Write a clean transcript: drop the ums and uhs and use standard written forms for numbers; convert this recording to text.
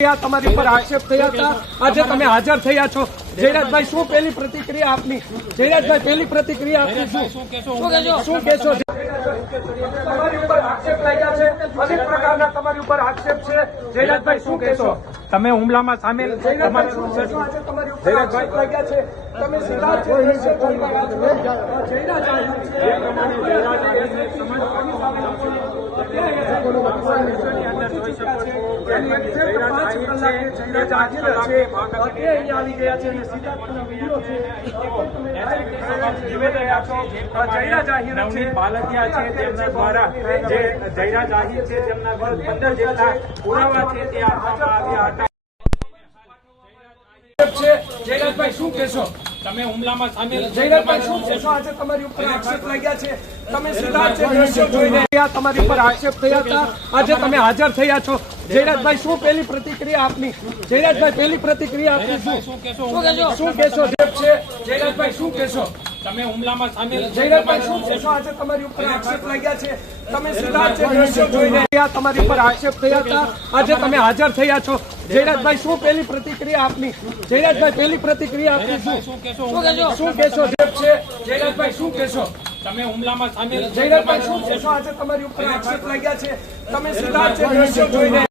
તમારી પર આક્ષેપ થયા હતા, આજે તમે હાજર થયા છો। જયરાજભાઈ, શું પહેલી પ્રતિક્રિયા આપની? જયરાજભાઈ, પહેલી પ્રતિક્રિયા આપની શું કહેશો? તમારી ઉપર આક્ષેપ લાગ્યા છે, અનેક પ્રકારના તમારી ઉપર આક્ષેપ છે। જયરાજભાઈ, શું કહેશો? તમે હુમલામાં સામેલ જયરાજભાઈ, શું કહેશો? આજે તમારી ઉપર આક્ષેપ લાગ્યા છે, તમે સીધા જ પાલકિયા છે તેમના દ્વારા જે જયરાજ આહિર છે તેમના વિરુદ્ધ 15 જેટલા પુરાવા છે તે આપવામાં આવ્યા હતા। જયરાજભાઈ, શું કહેશો? તમે હુમલામાં સામેલ જયરાજભાઈ, શું કહેશો? આજે તમારી ઉપર આક્ષેપ લાગ્યા છે, તમે સીધા જ દ્રશ્યો જોઈને તમારી ઉપર આક્ષેપ થયા હતા, આજે તમે હાજર થયા છો। જયરાજભાઈ, શું પહેલી પ્રતિક્રિયા આપની? જયરાજભાઈ, પહેલી પ્રતિક્રિયા આપની શું કહેશો? જયરાજભાઈ, શું કહેશો? તમે હુમલામાં સામેલ જયરાજભાઈ, શું કહેશો? આજે તમારી ઉપર આક્ષેપ લાગ્યા છે, તમે સીધા જ દ્રશ્યો જોઈને તમારી ઉપર આક્ષેપ થયા હતા, આજે તમે હાજર થયા છો। જયરાજભાઈ, શું પહેલી પ્રતિક્રિયા આપની? જયરાજભાઈ, પહેલી પ્રતિક્રિયા આપની શું કહેશો? જયરાજભાઈ, શું કહેશો? તમે હુમલામાં સામેલ જયરાજભાઈ, શું કહેશો? આજે તમારી ઉપર આક્ષેપ લાગ્યા છે, તમે સીધા જ દ્રશ્યો જોઈને